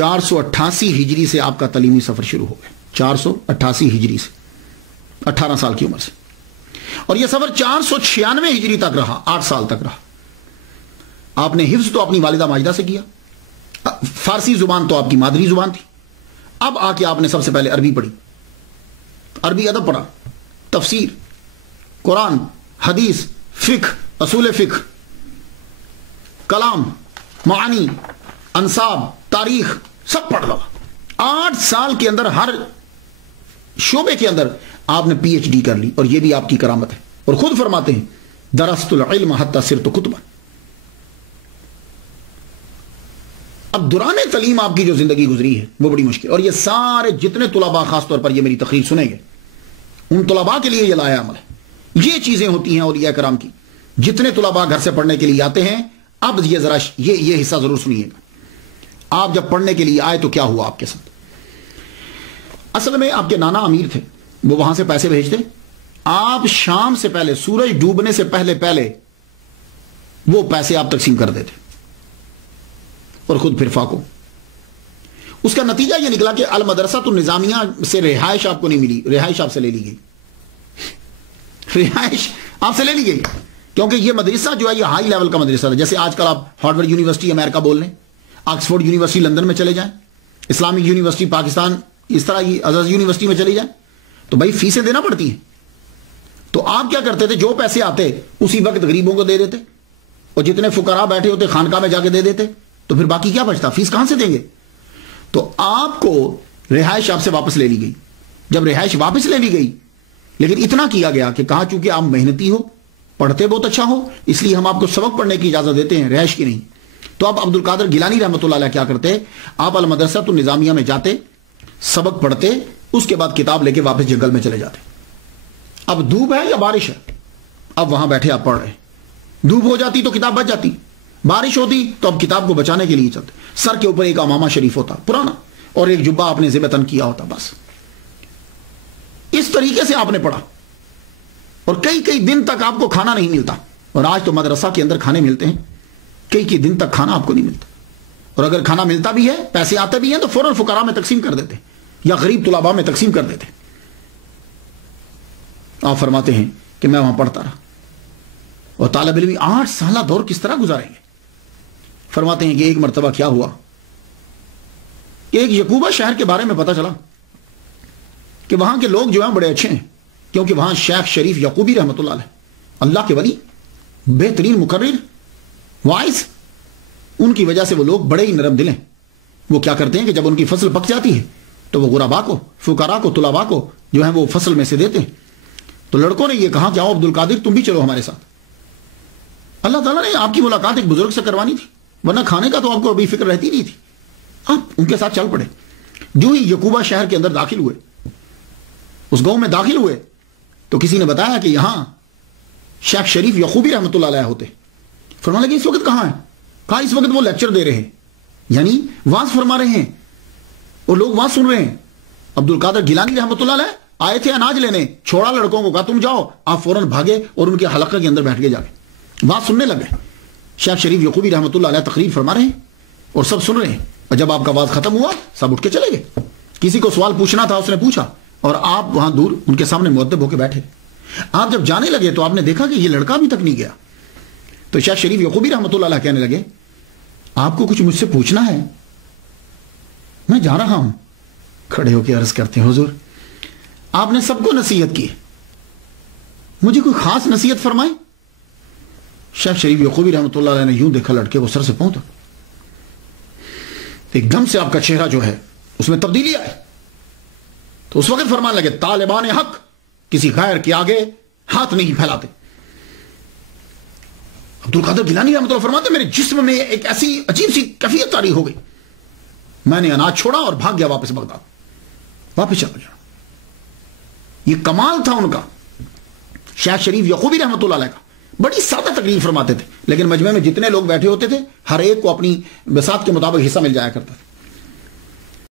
488 ہجری سے آپ کا تعلیمی سفر شروع ہو گیا، 488 ہجری سے، 18 سال کی عمر سے، اور یہ سفر 496 ہجری تک رہا، 8 سال تک رہا۔ آپ نے حفظ تو اپنی والدہ ماجدہ سے کیا، فارسی زبان تو آپ کی مادری زبان تھی، اب آ کے آپ نے سب سے پہلے عربی پڑھی، عربی ادب پڑھا، تفسیر، قرآن، حدیث، فقہ، اصول فقہ، کلام، معانی، انصاب، تاریخ، سب پڑھ لگا۔ 8 سال کے اندر ہر شعبے کے اندر آپ نے پی ایچ ڈی کر لی، اور یہ بھی آپ کی کرامت ہے، اور خود فرماتے ہیں درست العلم حتی صرت کتبا۔ اب دوران تعلیم آپ کی جو زندگی گزری ہے وہ بڑی مشکل، اور یہ سارے جتنے طلباء خاص طور پر یہ میری تقریر سنیں گے، ان طلباء کے لیے یہ لایا عمل ہے۔ یہ چیزیں ہوتی ہیں اولیاء کرام کی، جتنے طلباء گھر سے پڑھنے کے لیے آتے ہیں، اب یہ ذرا یہ حصہ ضرور سنیے گا۔ آپ جب پڑھنے کے لیے آئے تو کیا ہوا آپ کے ساتھ؟ اصل میں آپ کے نانا امیر تھے، وہ وہاں سے پیسے بھیجتے، آپ شام سے پہلے، سورج ڈوبنے سے پہلے وہ پیسے آپ تقسیم کر دیتے، اور خود پھر فاقو۔ اس کا نتیجہ یہ نکلا کہ المدرسہ النظامیہ سے رہائش آپ کو نہیں ملی، رہائش آپ سے لے لی گئی، رہائش آپ سے لے لی گئی، کیونکہ یہ مدرسہ جو ہے یہ ہائی لیول کا مدرسہ تھا۔ جیسے آج کل آپ ہارورڈ یونیورسٹی امریکہ بول لیں، آکسفورڈ یونیورسٹی لندن میں چلے جائیں، اسلامک یونیورسٹی پاکستان، اس طرح کی ازہر یونیورسٹی میں چلی جائیں، تو بھائی فیسیں دینا پڑتی ہیں۔ تو آپ کیا کرتے تھے، جو پیسے آتے اسی وقت غریبوں کو دے دیتے، اور جتنے فقراء بیٹھے ہوتے خانقاہ میں جا کے دے دیتے، تو پھر باقی کیا بچتا، فیس کہاں سے دیں گے؟ تو آپ کو رہائش آپ سے واپس لے لی گئی۔ جب رہائش واپس لے لی گئی، لیکن اتنا کیا گیا کہ کہا چونکہ آپ محنتی ہو، پڑھتے بہت اچھا ہو، اس لیے ہم آپ کو سبق پڑھنے کی اجازت دیتے ہیں، رہائش کی نہیں۔ تو آپ عبد القادر گیلانی رحمۃ اللہ علیہ کیا کرتے، آپ المدرسہ النظامیہ میں جاتے، سبق پڑھتے، اس کے بعد کتاب لے کے واپس جنگل میں چلے جاتے۔ اب دھوپ ہے یا بارش ہے، اب وہاں بیٹھے آپ پڑھ رہے ہیں، دھوپ ہو جاتی تو کتاب بچ جاتی، بارش ہوتی تو اب کتاب کو بچانے کے لیے چلتے، سر کے اوپر ایک امامہ شریف ہوتا پرانا، اور ایک جبہ آپ نے ذبتن کیا ہوتا، بس اس طریقے سے آپ نے پڑھا، اور کئی دن تک آپ کو کھانا نہیں ملتا۔ اور آج تو مدرسہ کے اندر کھانے ملتے ہیں، کئی دن تک کھانا آپ کو نہیں ملتا، اور اگر کھانا ملتا بھی ہے، پیسے آتے بھی ہیں، تو فوراً فقراء میں تقسیم کر دیتے یا غریب طلباء میں تقسیم کر دیتے۔ آپ فرماتے ہیں کہ میں وہاں پڑھتا رہا، اور طالب علمی 8 سالہ دور کس طرح گزاریں گے؟ فرماتے ہیں کہ ایک مرتبہ کیا ہوا کہ ایک یعقوبہ شہر کے بارے میں پتہ چلا کہ وہاں کے لوگ جو ہیں بڑے اچھے ہیں، کیونکہ وہاں شیخ شریف یعقوبی رحمۃ اللہ علیہ، اللہ کے ولی، بہترین مقرر، وائز، ان کی وجہ سے وہ لوگ بڑے ہی نرم دل ہیں۔ وہ کیا کرتے ہیں کہ جب ان کی فصل پک جاتی ہے تو وہ غرباء کو، فقراء کو، طلباء کو جو ہیں وہ فصل میں سے دیتے ہیں۔ تو لڑکوں نے یہ کہا کہ آؤ عبد القادر تم بھی چلو ہمارے ساتھ۔ اللہ تعالیٰ نے آپ کی ملاقات ایک بزرگ سے کروانی تھی، ورنہ کھانے کا تو آپ کو ابھی فکر رہتی نہیں تھی۔ آپ ان کے ساتھ چل پڑے۔ جو ہی یعقوبہ شہر کے اندر داخل ہوئے، اس گاؤں میں داخل ہوئے، تو کسی نے بتایا کہ یہاں شیخ شریف یعقوبی رحمۃ اللہ علیہ ہوتے۔ فرمانے لگے اس وقت کہاں ہیں؟ کہا اس وقت وہ لیکچر دے رہے ہیں، یعنی واز فرما رہے ہیں، اور لوگ واز سن رہے ہیں۔ عبد القادر گیلانی رحمۃ اللہ علیہ آئے تھے اناج لینے، چھوڑا لڑکوں کو، کہا تم جاؤ، آپ فوراً بھاگے اور ان کے حلقہ کے اندر بیٹھ کے جا کے واز سننے لگے۔ شیخ شریف یعقوبی رحمۃ اللہ علیہ تقریر فرما رہے ہیں اور سب سن رہے ہیں، اور جب آپ کا واز ختم ہوا سب اٹھ کے چلے گئے۔ کسی کو سوال پوچھنا تھا، اس نے پوچھا، اور آپ وہاں دور ان کے سامنے مؤدب ہو کے بیٹھے۔ آپ جب جانے لگے تو آپ نے دیکھا کہ یہ لڑکا ابھی تک نہیں گیا۔ تو شیخ شریف یعقوبی رحمۃ اللہ علیہ کہنے لگے آپ کو کچھ مجھ سے پوچھنا ہے؟ میں جا رہا ہوں۔ کھڑے ہو کے عرض کرتے ہیں حضور آپ نے سب کو نصیحت کی، مجھے کوئی خاص نصیحت فرمائیں؟ شیخ شریف یعقوبی رحمۃ اللہ علیہ نے یوں دیکھا لڑکے کو سر سے پاؤں تک، ایک دم سے آپ کا چہرہ جو ہے اس میں تبدیلی آئی۔ تو اس وقت فرمانے لگے طالبان حق کسی غیر کے آگے ہاتھ نہیں پھیلاتے۔ عبد القادر گیلانی رحمۃ اللہ فرماتے میرے جسم میں ایک ایسی عجیب سی کیفیت طاری ہو گئی، میں نے اناج چھوڑا اور بھاگ گیا واپس بغداد، واپس چلا گیا۔ یہ کمال تھا ان کا، شیخ شریف یعقوبی رحمۃ اللہ علیہ کا۔ بڑی سادہ تقریر فرماتے تھے، لیکن مجمع میں جتنے لوگ بیٹھے ہوتے تھے ہر ایک کو اپنی بساط کے مطابق حصہ مل جایا کرتا تھا۔